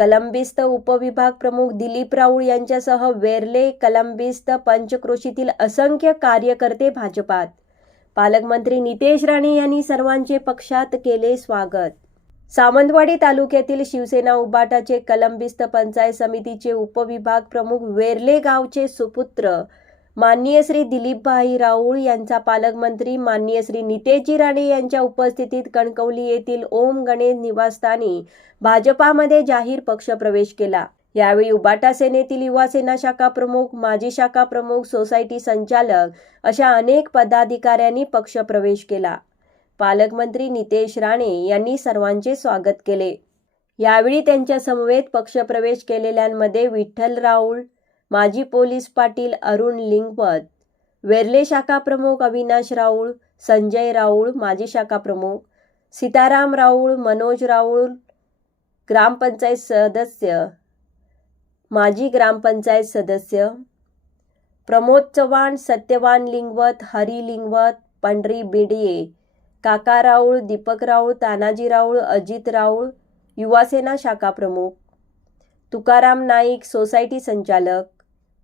कलंबिस्त उपविभाग प्रमुख दिलीप राऊळ यांच्यासह वेर्ले, कलंबिस्त, पंचक्रोशीतील असंख्य कार्यकर्ते भाजपात. पालकमंत्री नितेश राणे यांनी सर्वांचे पक्षात केले स्वागत. सावंतवाडी तालुक्यातील शिवसेना उबाटाचे कलंबिस्त पंचायत समितीचे उपविभाग प्रमुख वेर्ले गावचे सुपुत्र माननीय श्री दिलीपभाई राऊळ यांचा पालकमंत्री माननीय श्री नितेशजी राणे यांच्या उपस्थितीत कणकवली येथील ओम गणेश निवासस्थानी भाजपामध्ये जाहीर पक्षप्रवेश केला. यावेळी उबाटा सेनेतील युवा सेना शाखा प्रमुख, माजी शाखा प्रमुख, सोसायटी संचालक अशा अनेक पदाधिकाऱ्यांनी पक्षप्रवेश केला. पालकमंत्री नितेश राणे यांनी सर्वांचे स्वागत केले. यावेळी त्यांच्या समवेत पक्षप्रवेश केलेल्यांमध्ये विठ्ठल राऊळ, माजी पोलीस पाटील अरुण लिंगपत, वेर्ले शाखा प्रमुख अविनाश राऊळ, संजय राऊळ, माजी शाखा प्रमुख, सीताराम राऊळ, मनोज राऊळ, ग्रामपंचायत सदस्य, माजी ग्रामपंचायत सदस्य, प्रमोद चव्हाण, सत्यवान लिंगवत, हरी लिंगवत, पंढरी बिडिये, काका राऊळ, दीपक राऊळ, तानाजी राऊळ, अजित राऊळ, युवासेना शाखा प्रमुख, तुकाराम नाईक, सोसायटी संचालक,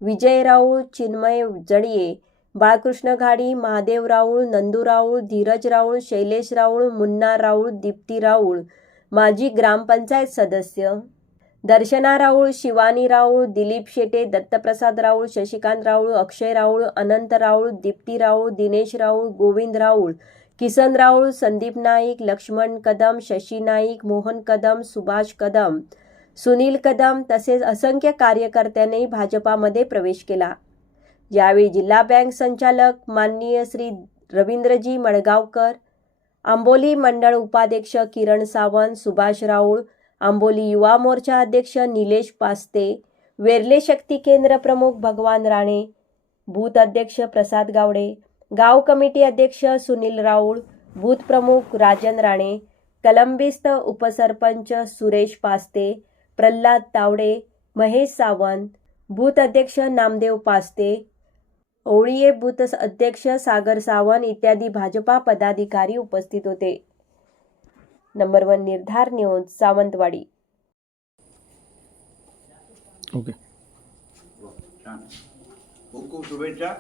विजय राऊळ, चिन्मय जडिये, बाळकृष्ण घाडी, महादेव राऊळ, नंदू राऊळ, धीरज राऊळ, शैलेश राऊळ, मुन्ना राऊळ, दीप्ती राऊळ, माजी ग्रामपंचायत सदस्य, दर्शना राऊळ, शिवानी राऊळ, दिलीप शेटे, दत्तप्रसाद राऊळ, शशिकांत राऊळ, अक्षय राऊळ, अनंत राऊळ, दीप्ती राऊळ, दिनेश राऊळ, गोविंद राऊळ, किसन राऊळ, संदीप नाईक, लक्ष्मण कदम, शशी नाईक, मोहन कदम, सुभाष कदम, सुनील कदम तसेच असंख्य कार्यकर्त्यांनी भाजपामध्ये प्रवेश केला. यावेळी जिल्हा बँक संचालक माननीय श्री रवींद्रजी मडगावकर, आंबोली मंडळ उपाध्यक्ष किरण सावंत, सुभाष राऊळ, आंबोली युवा मोर्चा अध्यक्ष निलेश पास्ते, वेर्ले शक्ती केंद्र प्रमुख भगवान राणे, बूथ अध्यक्ष प्रसाद गावडे, गाव कमिटी अध्यक्ष सुनील राऊळ, बूथ प्रमुख राजन राणे, कलंबिस्त उपसरपंच सुरेश पास्ते, प्रल्हाद तावडे, महेश सावंत, बूथ अध्यक्ष नामदेव पास्ते, ओळीये बूथ अध्यक्ष सागर सावंत इत्यादी भाजपा पदाधिकारी उपस्थित होते. नंबर 1 निर्धार न्यूज, सावंतवाडी. ओके. खूप खूप शुभेच्छा.